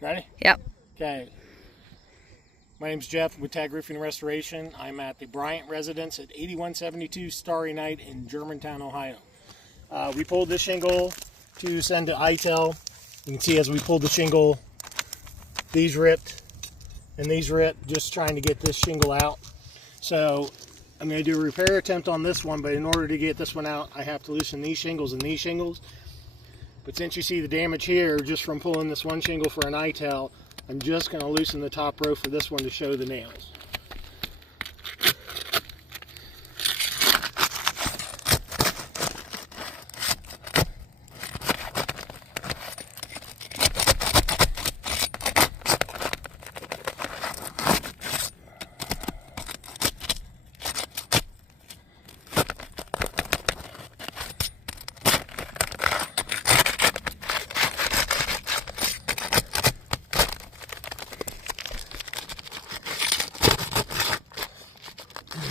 Ready? Yep. Okay. My name's Jeff with Tag Roofing Restoration. I'm at the Bryant residence at 8172 Starry Night in Germantown, Ohio. We pulled this shingle to send to ITEL. You can see as we pulled the shingle, these ripped and these ripped, just trying to get this shingle out. So I'm going to do a repair attempt on this one, but in order to get this one out, I have to loosen these shingles and these shingles. But since you see the damage here just from pulling this one shingle for an ITEL, I'm just going to loosen the top row for this one to show the nails.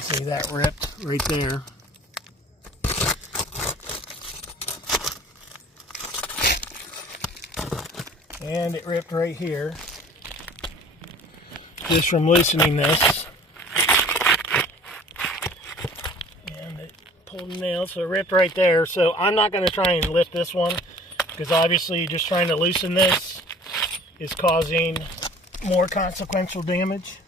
See that ripped right there. And it ripped right here, just from loosening this. And it pulled the nail, so it ripped right there. So I'm not going to try and lift this one, because obviously just trying to loosen this is causing more consequential damage.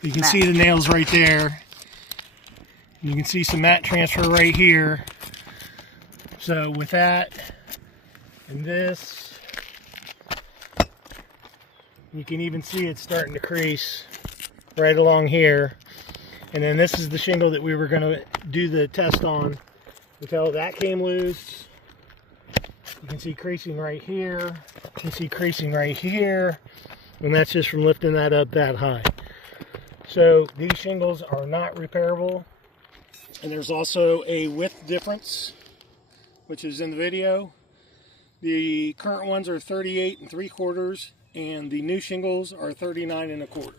You can see the nails right there. You can see some mat transfer right here. So with that and this, you can even see it starting to crease right along here. And then this is the shingle that we were going to do the test on until that came loose. You can see creasing right here. You can see creasing right here. And that's just from lifting that up that high. So these shingles are not repairable, and there's also a width difference, which is in the video. The current ones are 38 3/4, and the new shingles are 39 1/4.